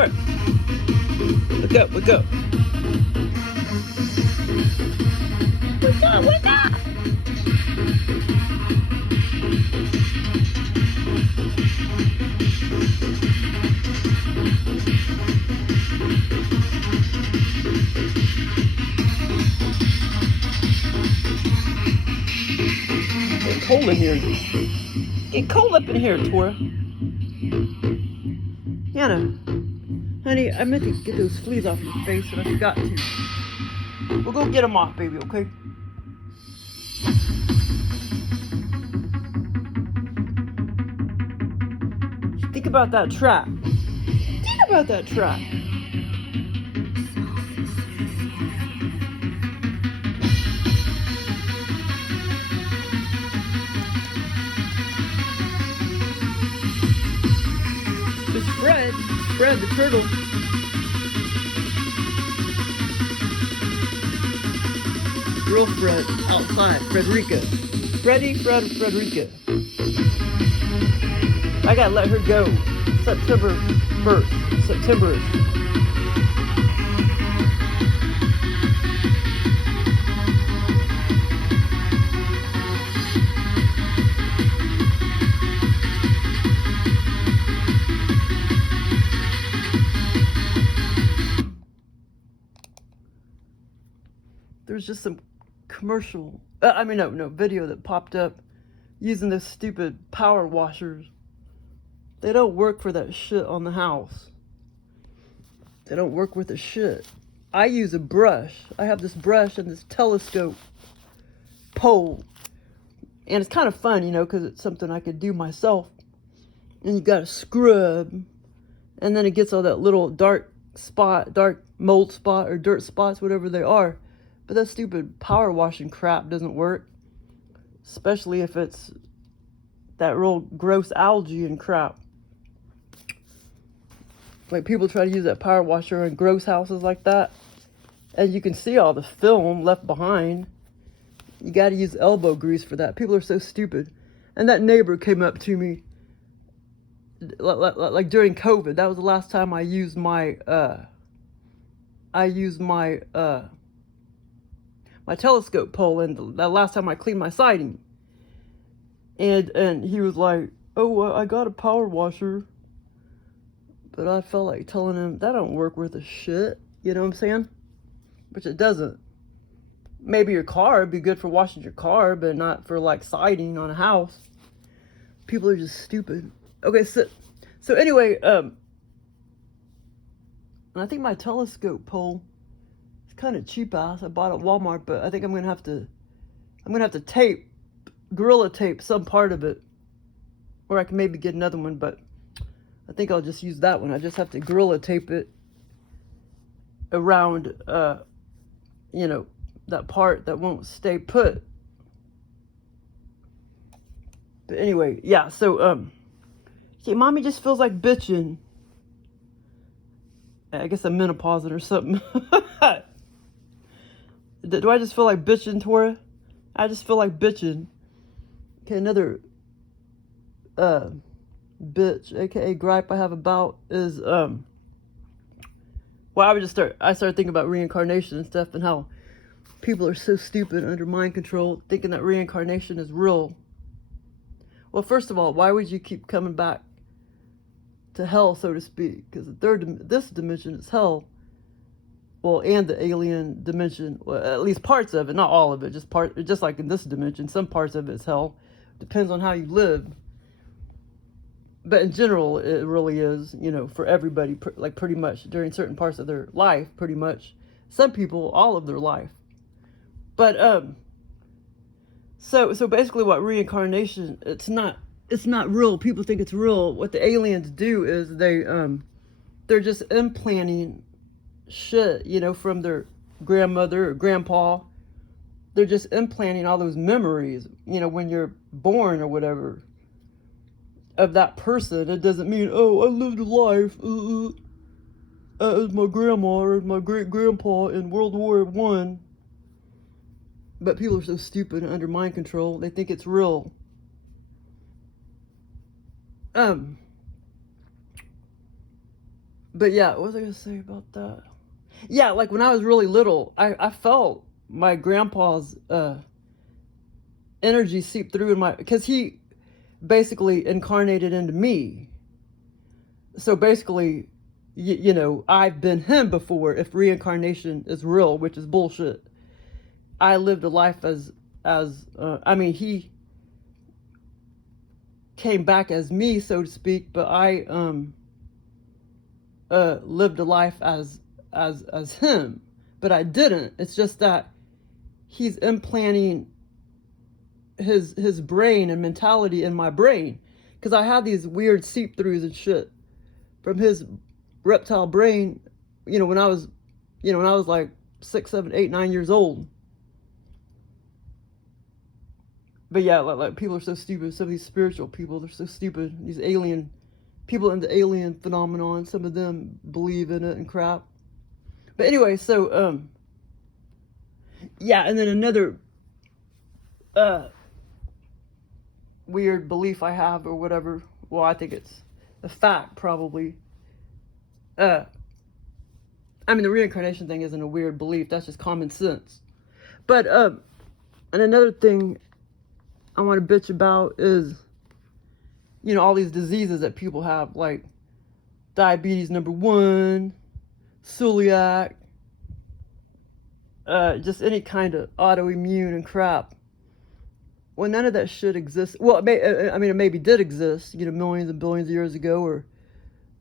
Twerk. Wake up, wake up. Wake up, wake up. It's cold in here. Get cold up in here, Tora. Hannah, honey, I meant to get those fleas off your face, and I forgot to. We'll go get them off, baby, okay? Think about that trap. Think about that trap. It's Fred the turtle. Real Fred outside, Frederica. Frederica. I gotta let her go. September 1st. September. There's just some commercial, video that popped up using those stupid power washers. They don't work for that shit on the house. They don't work with the shit. I use a brush. I have this brush and this telescope pole. And it's kind of fun, because it's something I could do myself. And you gotta scrub. And then it gets all that little dark mold spot or dirt spots, whatever they are. But that stupid power washing crap doesn't work. Especially if it's that real gross algae and crap. Like people try to use that power washer in gross houses like that. And you can see all the film left behind. You got to use elbow grease for that. People are so stupid. And that neighbor came up to me like during COVID. That was the last time I used my my telescope pole, and the last time I cleaned my siding. And he was like, "Oh, I got a power washer." But I felt like telling him that don't work worth a shit. You know what I'm saying? Which it doesn't. Maybe your car would be good for washing your car, but not for like siding on a house. People are just stupid. Okay, so anyway, and I think my telescope pole is kind of cheap ass. I bought it at Walmart, but I think I'm gonna have to gorilla tape some part of it, or I can maybe get another one, but I think I'll just use that one. I just have to gorilla tape it around, that part that won't stay put. But anyway, yeah, so, see, mommy just feels like bitching. I guess I'm menopausing or something. Do I just feel like bitching, Tora? I just feel like bitching. Okay, another, bitch, aka gripe I have about is I started thinking about reincarnation and stuff, and how people are so stupid under mind control, thinking that reincarnation is real. Well, first of all, why would you keep coming back to hell, so to speak? Because this dimension is hell. Well, and the alien dimension, well, at least parts of it, not all of it, just like in this dimension, some parts of it is hell. Depends on how you live. But in general, it really is, for everybody, like pretty much during certain parts of their life, pretty much. Some people, all of their life. But, so basically what reincarnation, it's not real. People think it's real. What the aliens do is they're just implanting shit, from their grandmother or grandpa. They're just implanting all those memories, when you're born or whatever, of that person. It doesn't mean, oh, I lived a life as my grandma or my great-grandpa in World War I. But people are so stupid and under mind control, they think it's real. But yeah, what was I gonna say about that? Yeah, like when I was really little, I felt my grandpa's energy seep through in my, because he basically incarnated into me. So basically, you know, I've been him before. If reincarnation is real, which is bullshit, I lived a life as I mean, he came back as me, so to speak, but I lived a life as him, but I didn't. It's just that he's implanting his brain and mentality in my brain, because I had these weird seep throughs and shit from his reptile brain, you know, when I was, you know, when I was like 6, 7, 8, 9 years old. But yeah, like people are so stupid. Some of these spiritual people, they're so stupid. These alien people into alien phenomenon, some of them believe in it and crap. But anyway, so yeah, and then another weird belief I have or whatever. Well, I think it's a fact probably. I mean, the reincarnation thing isn't a weird belief. That's just common sense. But and another thing I want to bitch about is, you know, all these diseases that people have, like diabetes #1, celiac, just any kind of autoimmune and crap. Well, none of that shit exists. Well, I mean, it maybe did exist, you know, millions and billions of years ago, or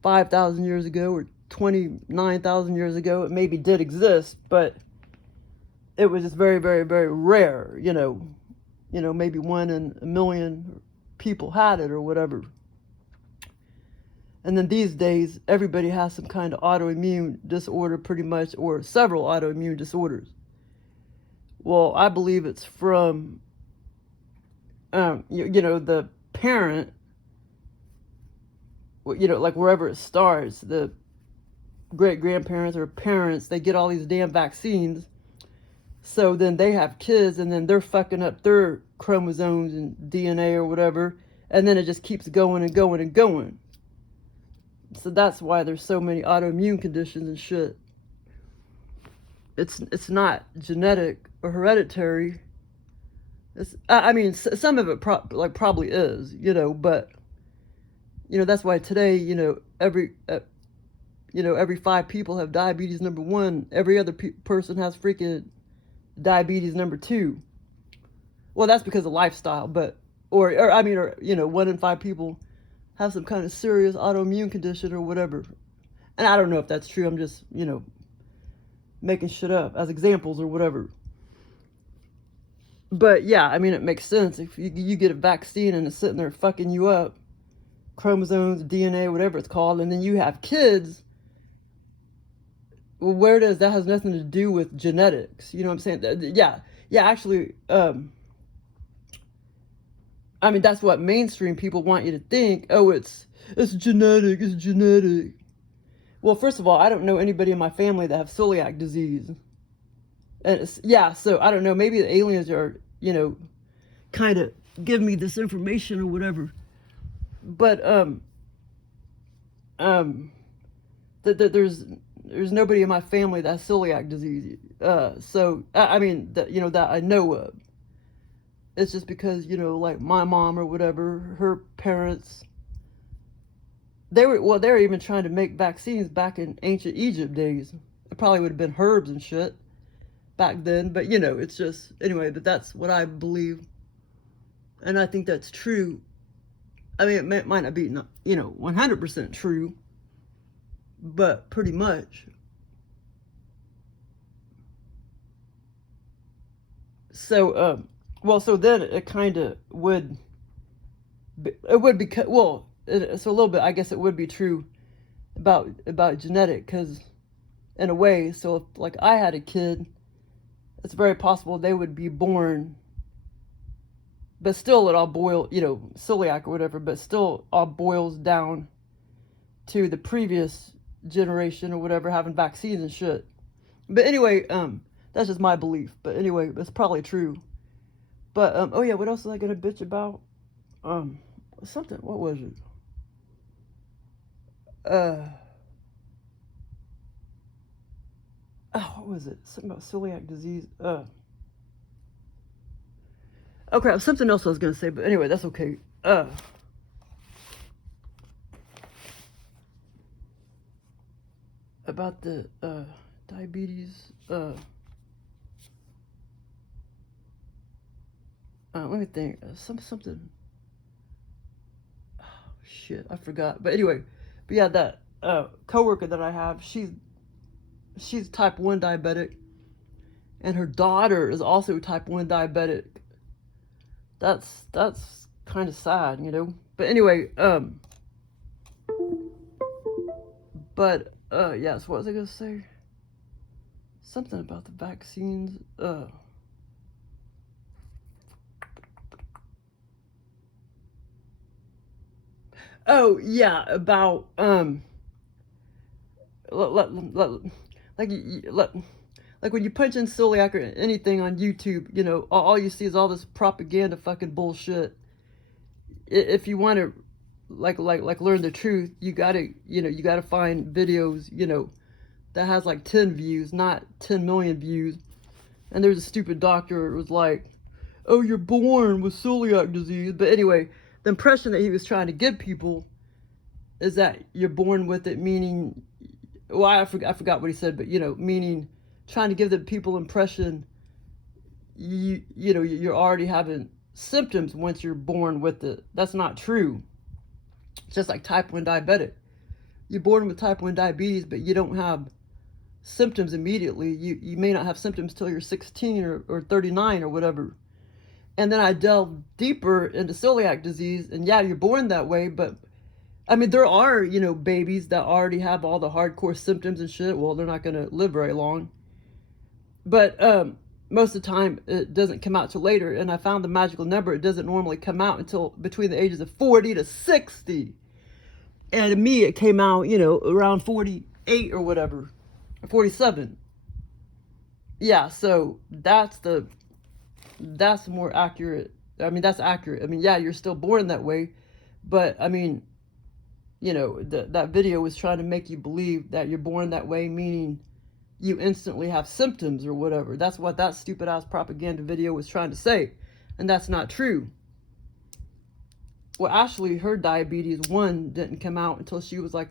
5,000 years ago, or 29,000 years ago. It maybe did exist, but it was just very, very, very rare, you know. You know, maybe 1 in a million people had it or whatever. And then these days, everybody has some kind of autoimmune disorder pretty much, or several autoimmune disorders. Well, I believe it's from, you know, the parent, you know, like wherever it starts, the great-grandparents or parents, they get all these damn vaccines. So then they have kids, and then they're fucking up their chromosomes and DNA or whatever, and then it just keeps going and going and going. So that's why there's so many autoimmune conditions and shit. It's not genetic or hereditary. I mean, some of it probably is, you know, but you know, that's why today, you know, every 5 people have diabetes #1. Every other person has freaking diabetes #2. Well, that's because of lifestyle, but or you know, 1 in 5 people have some kind of serious autoimmune condition or whatever. And I don't know if that's true. I'm just, you know, making shit up as examples or whatever. But yeah, I mean, it makes sense. If you get a vaccine and it's sitting there fucking you up, chromosomes, DNA, whatever it's called, and then you have kids, well, where does that has nothing to do with genetics? You know what I'm saying? Yeah, actually, I mean, that's what mainstream people want you to think. Oh, it's genetic, it's genetic. Well, first of all, I don't know anybody in my family that have celiac disease. And yeah, so I don't know, maybe the aliens are, you know, kind of give me this information or whatever. But there's nobody in my family that has celiac disease. So I mean, that, you know, that I know of. It's just because, you know, like my mom or whatever, her parents, they were even trying to make vaccines back in ancient Egypt days. It probably would have been herbs and shit back then, but you know, it's just, anyway, but that's what I believe, and I think that's true. I mean, it might not be, you know, 100% true, but pretty much. So well, so then it kind of would be, well, so a little bit, I guess it would be true about genetic, because in a way, so if like I had a kid, it's very possible they would be born, but still it all boils, you know, celiac or whatever, but still all boils down to the previous generation or whatever having vaccines and shit. But anyway, that's just my belief. But anyway, it's probably true. But oh yeah, what else was I gonna bitch about? Something. What was it? Oh, what was it? Something about celiac disease. Okay, something else I was gonna say, but anyway, that's okay. About the diabetes. Let me think. Something. Oh, shit, I forgot. But anyway, but yeah, that coworker that I have, she's type 1 diabetic, and her daughter is also type 1 diabetic. That's kind of sad, you know. But anyway, yes, what was I gonna say? Something about the vaccines. Oh yeah, about like like when you punch in celiac or anything on YouTube, you know, all you see is all this propaganda fucking bullshit. If you want to like learn the truth, you gotta, you know, you gotta find videos, you know, that has like 10 views, not 10 million views. And there's a stupid doctor who was like, oh, you're born with celiac disease. But anyway, the impression that he was trying to give people is that you're born with it, meaning, well, I forgot what he said, but, you know, meaning trying to give the people impression you know, you're already having symptoms once you're born with it. That's not true. It's just like type 1 diabetic. You're born with type 1 diabetes, but you don't have symptoms immediately. You may not have symptoms till you're 16 or 39 or whatever. And then I delved deeper into celiac disease, and yeah, you're born that way, but I mean, there are, you know, babies that already have all the hardcore symptoms and shit. Well, they're not going to live very long. But most of the time, it doesn't come out till later. And I found the magical number. It doesn't normally come out until between the ages of 40 to 60. And to me, it came out, you know, around 48 or whatever, 47. Yeah, so that's more accurate. I mean, that's accurate. I mean, yeah, you're still born that way. But, I mean, you know, that video was trying to make you believe that you're born that way, meaning you instantly have symptoms or whatever. That's what that stupid ass propaganda video was trying to say. And that's not true. Well, actually, her diabetes 1 didn't come out until she was like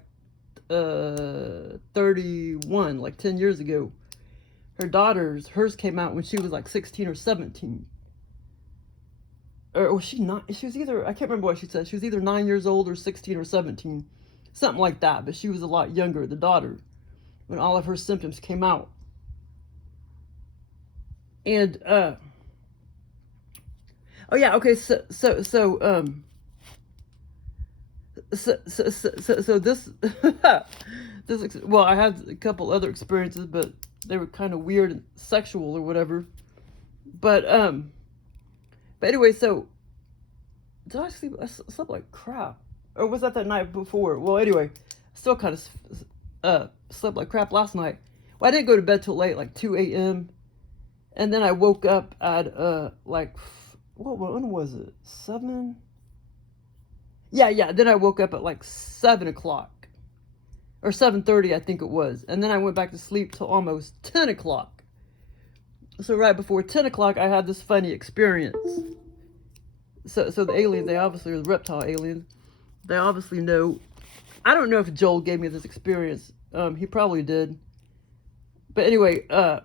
31, like 10 years ago. Her daughter's, hers came out when she was like 16 or 17. Or was she not? She was either, I can't remember what she said. She was either 9 years old or 16 or 17. Something like that. But she was a lot younger, the daughter, when all of her symptoms came out. And, oh yeah, okay, so this, well, I had a couple other experiences, but they were kind of weird and sexual or whatever. But anyway, so did I sleep? I slept like crap, or was that night before? Well, anyway, I still kind of slept like crap last night. Well, I didn't go to bed till late, like 2 a.m. And then I woke up at like, when was it? 7? Yeah. Then I woke up at like 7 o'clock. Or 7:30, I think it was. And then I went back to sleep till almost 10 o'clock. So right before 10 o'clock, I had this funny experience. So the aliens, they obviously are the reptile aliens. They obviously know. I don't know if Joel gave me this experience. He probably did. But anyway, I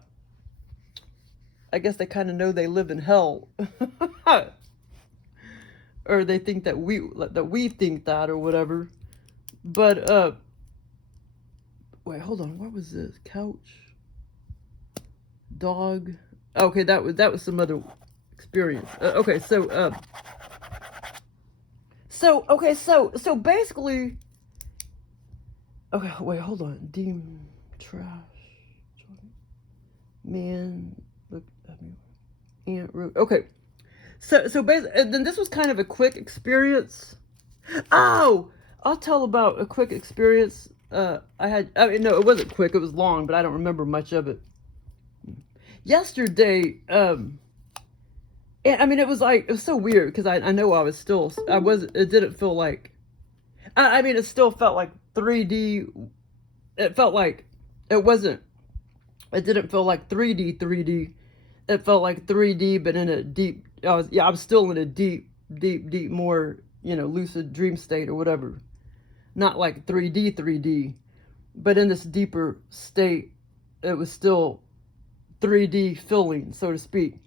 guess they kind of know they live in hell. Or they think that we think that or whatever. But wait, hold on. What was this? Couch, dog. Okay, that was some other experience. Okay, so basically, okay, wait, hold on. Demon, trash, man, look at me, ant root. Okay, so basically, and then this was kind of a quick experience. Oh, I'll tell about a quick experience. I mean, no, it wasn't quick. It was long, but I don't remember much of it. Yesterday, and I mean, it was so weird because I know it didn't feel like, I mean, it still felt like 3D. It felt like it wasn't It didn't feel like 3D. It felt like 3D, but in a deep, I was still in a deep, more, lucid dream state or whatever. Not like 3D, but in this deeper state, it was still 3D feeling, so to speak.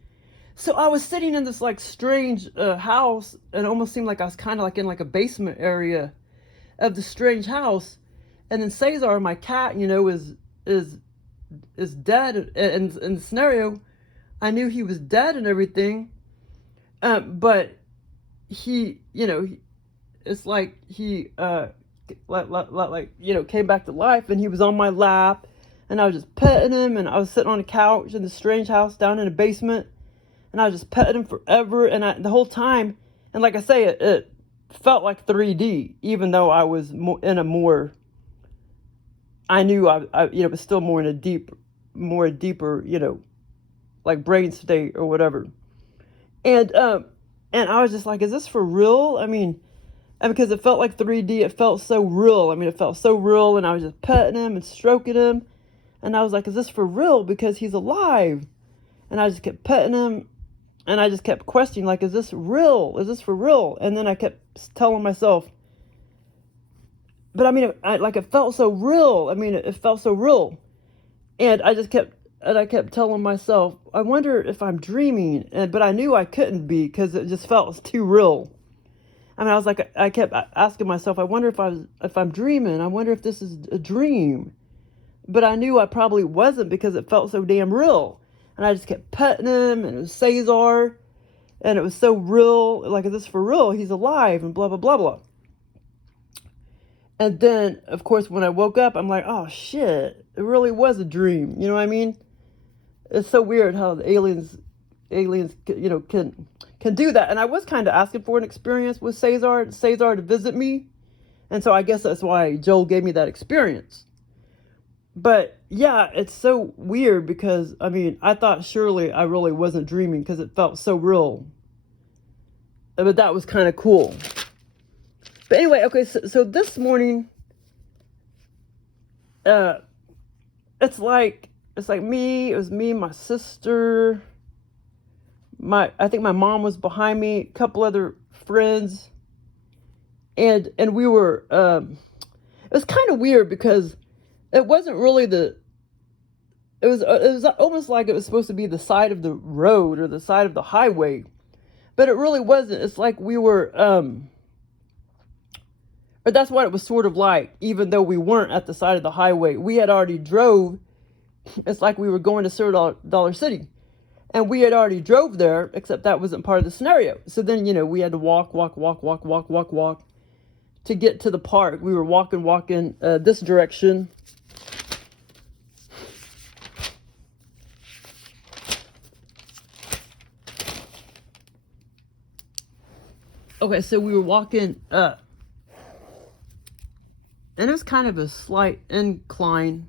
So I was sitting in this like strange house, and it almost seemed like I was kind of like in like a basement area of the strange house. And then SayZar, my cat, is dead. And in the scenario, I knew he was dead and everything, but he, it's like he came back to life, and he was on my lap, and I was just petting him, and I was sitting on a couch in this strange house down in a basement. And I was just petting him forever, and the whole time, and like I say, it felt like 3D, even though I was in a more, I knew I was still more in a deeper, like brain state or whatever. And I was just like, is this for real? I mean, and because it felt like 3D, it felt so real. I mean, it felt so real, and I was just petting him and stroking him, and I was like, is this for real? Because he's alive. And I just kept petting him. And I just kept questioning, like, is this real? Is this for real? And then I kept telling myself, but I mean, it felt so real. I mean, it felt so real. And I kept telling myself, I wonder if I'm dreaming. But I knew I couldn't be, because it just felt too real. I mean, I kept asking myself, I wonder if I'm dreaming. I wonder if this is a dream. But I knew I probably wasn't, because it felt so damn real. And I just kept petting him, and it was SayZar, and it was so real, like, is this for real? He's alive, and blah, blah, blah, blah. And then, of course, when I woke up, I'm like, oh, shit, it really was a dream. You know what I mean? It's so weird how the aliens, can do that. And I was kind of asking for an experience with SayZar to visit me. And so I guess that's why Joel gave me that experience. But yeah, it's so weird, because I mean, I thought surely I really wasn't dreaming, because it felt so real. But that was kind of cool. But anyway, okay, so this morning, it's like me. It was me, my sister, I think my mom was behind me, a couple other friends, and we were. It was kind of weird, because it wasn't really it was almost like it was supposed to be the side of the road or the side of the highway, but it really wasn't. It's like we were, or that's what it was sort of like, even though we weren't at the side of the highway. We had already drove. It's like we were going to $0 City, and we had already drove there, except that wasn't part of the scenario. So then, we had to walk to get to the park. We were walking this direction. Okay, so we were walking, and it was kind of a slight incline.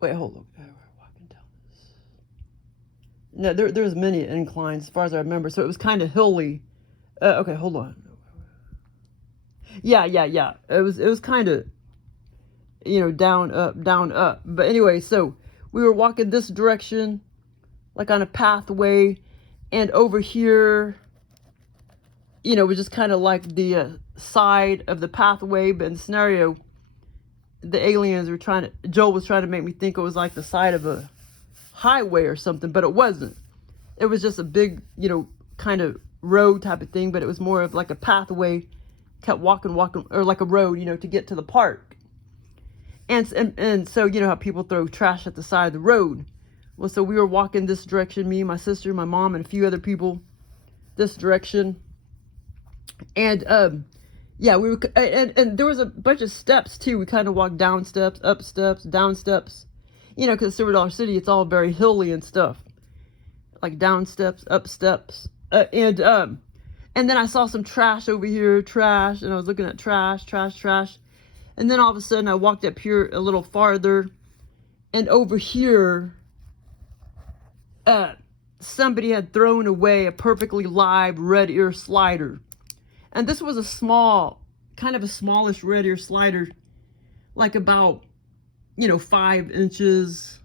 Wait, hold on. We're walking down this. No, there's many inclines as far as I remember, so it was kind of hilly. Okay, hold on. Yeah. It was kind of, down, up. But anyway, so we were walking this direction, like on a pathway. And over here, was just kind of like the side of the pathway. But in the scenario, the aliens were Joel was trying to make me think it was like the side of a highway or something. But it wasn't. It was just a big, kind of road type of thing. But it was more of like a pathway. Kept walking, or like a road, to get to the park. And so, how people throw trash at the side of the road. Well, so we were walking this direction, me, my sister, my mom, and a few other people, this direction. And, we were, and there was a bunch of steps too. We kind of walked down steps, up steps, down steps, because $0 City, it's all very hilly and stuff, like down steps, up steps. And then I saw some trash over here, and I was looking at trash. And then all of a sudden I walked up here a little farther, and over here, somebody had thrown away a perfectly live red ear slider. And this was a small, kind of a smallish red ear slider, like about, 5 inches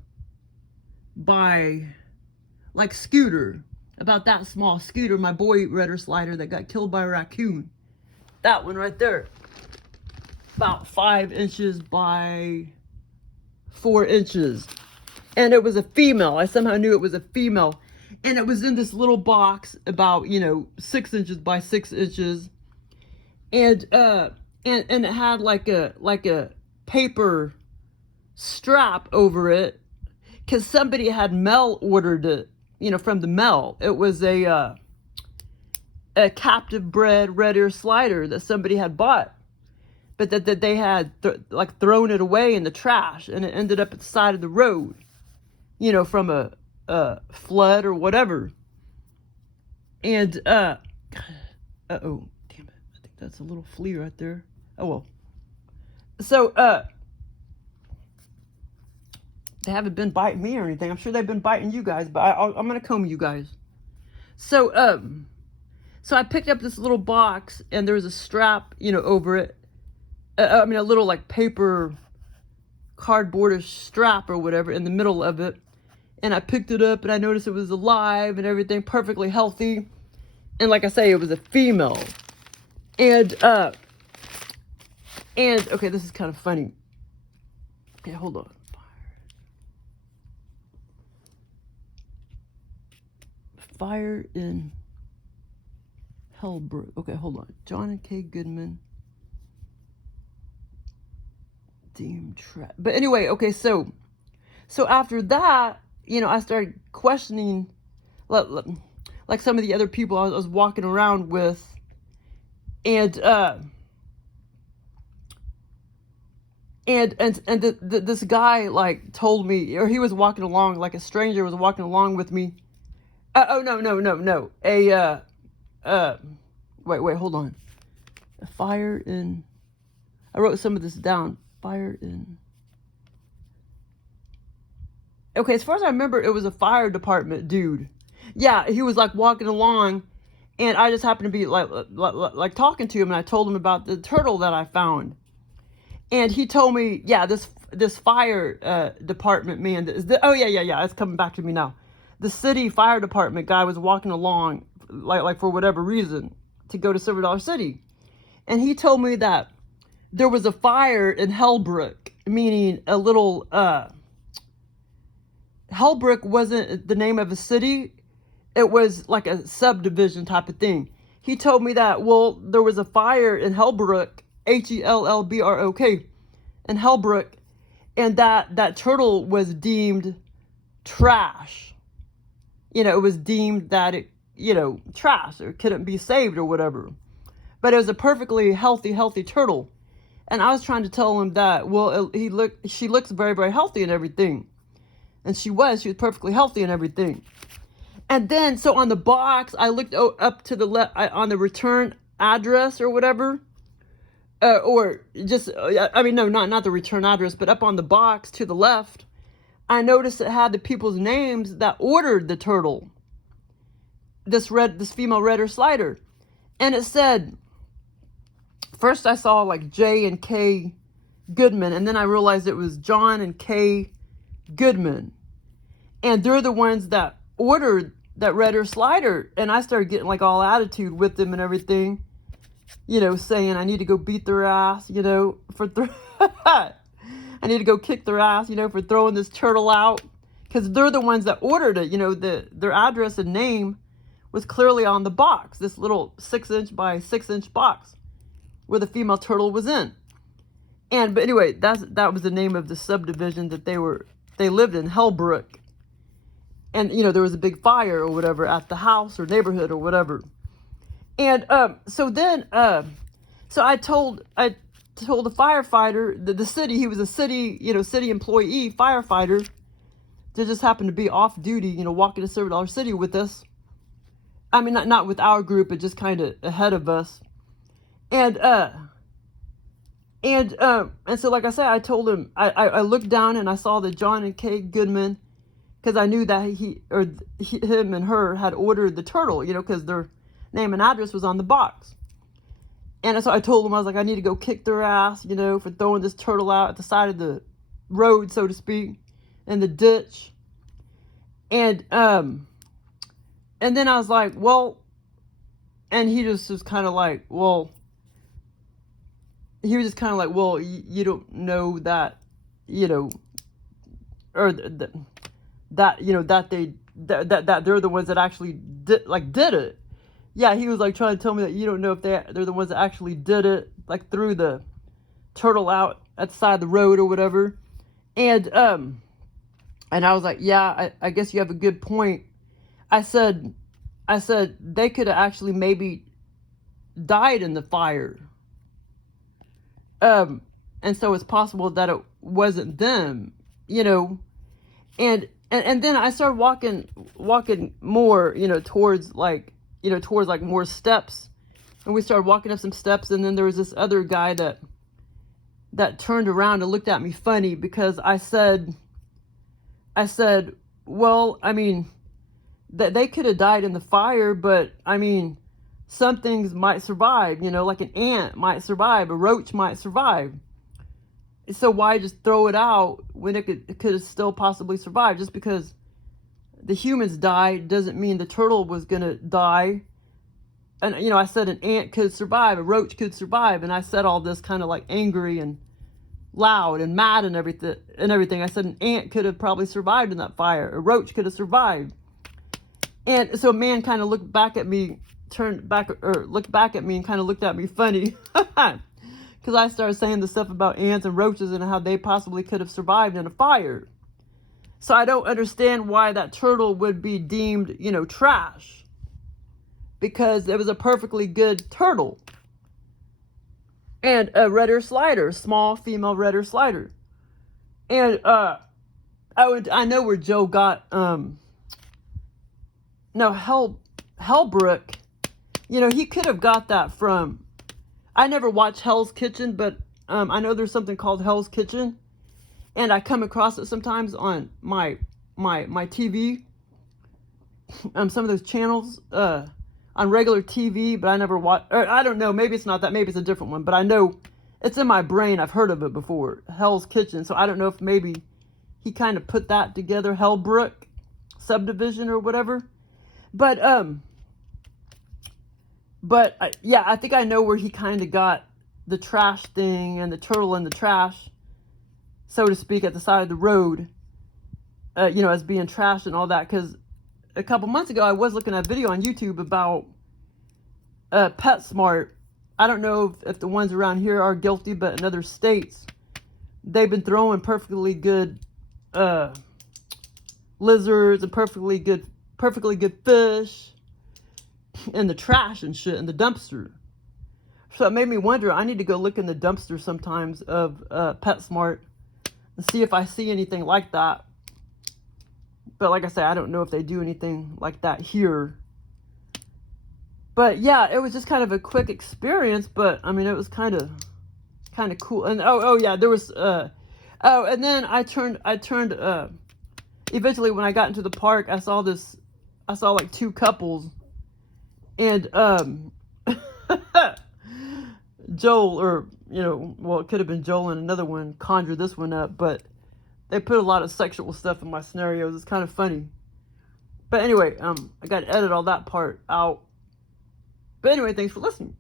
by, like, scooter, about that small scooter, my boy redder slider that got killed by a raccoon. That one right there. About 5 inches by 4 inches. And it was a female. I somehow knew it was a female. And it was in this little box about, 6 inches by 6 inches. And it had like a paper strap over it, because somebody had mail ordered it, from the mail. It was a captive bred red ear slider that somebody had bought, but that they had thrown it away in the trash, and it ended up at the side of the road, from a flood or whatever. And oh damn it, I think that's a little flea right there. Oh well. So they haven't been biting me or anything. I'm sure they've been biting you guys, but I'm gonna comb you guys. So so I picked up this little box, and there was a strap, over it. A little like paper cardboardish strap or whatever in the middle of it. And I picked it up, and I noticed it was alive and everything, perfectly healthy. And like I say, it was a female. And okay, this is kind of funny. Okay, hold on. Fire in Hell-Brook. Okay, hold on. John and Kay Goodman. Deemed trap. But anyway, okay, so after that, I started questioning, like some of the other people I was walking around with, and this guy like told me, or he was walking along, like a stranger was walking along with me. No. Wait, hold on. A fire in, I wrote some of this down. Fire in. Okay, as far as I remember, it was a fire department dude. Yeah, he was like walking along, and I just happened to be like talking to him, and I told him about the turtle that I found. And he told me, yeah, this fire department man, it's coming back to me now. The city fire department guy was walking along, like for whatever reason, to go to Silver City. And he told me that there was a fire in Hell-Brook, meaning a little, Hell-Brook wasn't the name of a city. It was like a subdivision type of thing. He told me that, well, there was a fire in Hell-Brook, Hellbrok, in Hell-Brook, and that turtle was deemed trash. It was deemed that it, trash, or couldn't be saved or whatever. But it was a perfectly healthy turtle. And I was trying to tell him that, well, she looks very, very healthy and everything. And she was perfectly healthy and everything. And then, so on the box, I looked up to the left, on the return address or whatever. Or just, no, not the return address, but up on the box to the left, I noticed it had the people's names that ordered the turtle. This female redder slider. And it said, first I saw like J and K Goodman, and then I realized it was John and Kay Goodman. And they're the ones that ordered that redder slider. And I started getting like all attitude with them and everything, saying I need to go beat their ass, I need to go kick their ass, for throwing this turtle out. Because they're the ones that ordered it, their address and name was clearly on the box, this little 6-inch by 6-inch box where the female turtle was in. But anyway, that was the name of the subdivision that they lived in, Hell-Brook. And there was a big fire or whatever at the house or neighborhood or whatever. And so I told the firefighter, the city, he was a city employee firefighter that just happened to be off duty, walking to Silver City with us. I mean, not with our group, but just kind of ahead of us. And so, like I said, I told him, I looked down and I saw the John and Kay Goodman, because I knew that him and her had ordered the turtle, because their name and address was on the box. And so I told them, I was like, I need to go kick their ass, you know, for throwing this turtle out at the side of the road, so to speak, in the ditch. And then I was like, well, and he just was kind of like, well, he was just kind of like, well, you don't know that, you know, or that, you know, that they're the ones that actually did it. Yeah, he was like trying to tell me that you don't know if they're the ones that actually did it, like threw the turtle out at the side of the road or whatever. And I was like, yeah, I guess you have a good point. I said they could have actually maybe died in the fire. And so it's possible that it wasn't them, you know. And then I started walking more, you know, towards like more steps. And we started walking up some steps, and then there was this other guy that turned around and looked at me funny because I said, well, I mean, that they could have died in the fire, but I mean, some things might survive, you know, like an ant might survive, a roach might survive. So why just throw it out when it could have still possibly survived? Just because the humans died doesn't mean the turtle was gonna die. And you know, I said an ant could survive, a roach could survive, and I said all this kind of like angry and loud and mad and everything. I said an ant could have probably survived in that fire. A roach could have survived. And so a man kind of looked back at me, looked back at me and kind of looked at me funny. Because I started saying the stuff about ants and roaches and how they possibly could have survived in a fire. So I don't understand why that turtle would be deemed, you know, trash. Because it was a perfectly good turtle. And a red ear slider, small female red ear slider. And I know where Joe got HellBrook. You know, he could have got that from, I never watched Hell's Kitchen, but I know there's something called Hell's Kitchen, and I come across it sometimes on my TV. Some of those channels on regular TV, but I never watch. Or I don't know. Maybe it's not that. Maybe it's a different one. But I know it's in my brain. I've heard of it before. Hell's Kitchen. So I don't know if maybe he kind of put that together. HellBrook Subdivision or whatever. But yeah, I think I know where he kind of got the trash thing and the turtle in the trash, so to speak, at the side of the road, you know, as being trashed and all that. Because a couple months ago, I was looking at a video on YouTube about PetSmart. I don't know if the ones around here are guilty, but in other states, they've been throwing perfectly good lizards and perfectly good fish in the trash and shit in the dumpster. So it made me wonder, I need to go look in the dumpster sometimes of PetSmart and see if I see anything like that. But like I said, I don't know if they do anything like that here. But yeah, it was just kind of a quick experience, but I mean, it was kind of cool. And oh yeah, there was and then I turned eventually when I got into the park, I saw like two couples, and Joel, or you know, well, it could have been Joel and another one conjured this one up, but they put a lot of sexual stuff in my scenarios. It's kind of funny. But anyway, I got to edit all that part out. But anyway, thanks for listening.